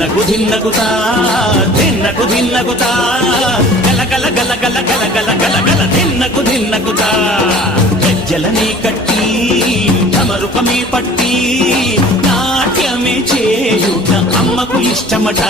ధిన్నకు ధిన్నకుతా ధిన్నకు ధిన్నకుతా గల గల గల గల గల గల గల గల ధిన్నకు ధిన్నకుతా గజ్జలనే కట్టి ఢమరుకమే పట్టి నాట్యమే చేయుట అమ్మకు ఇష్టమట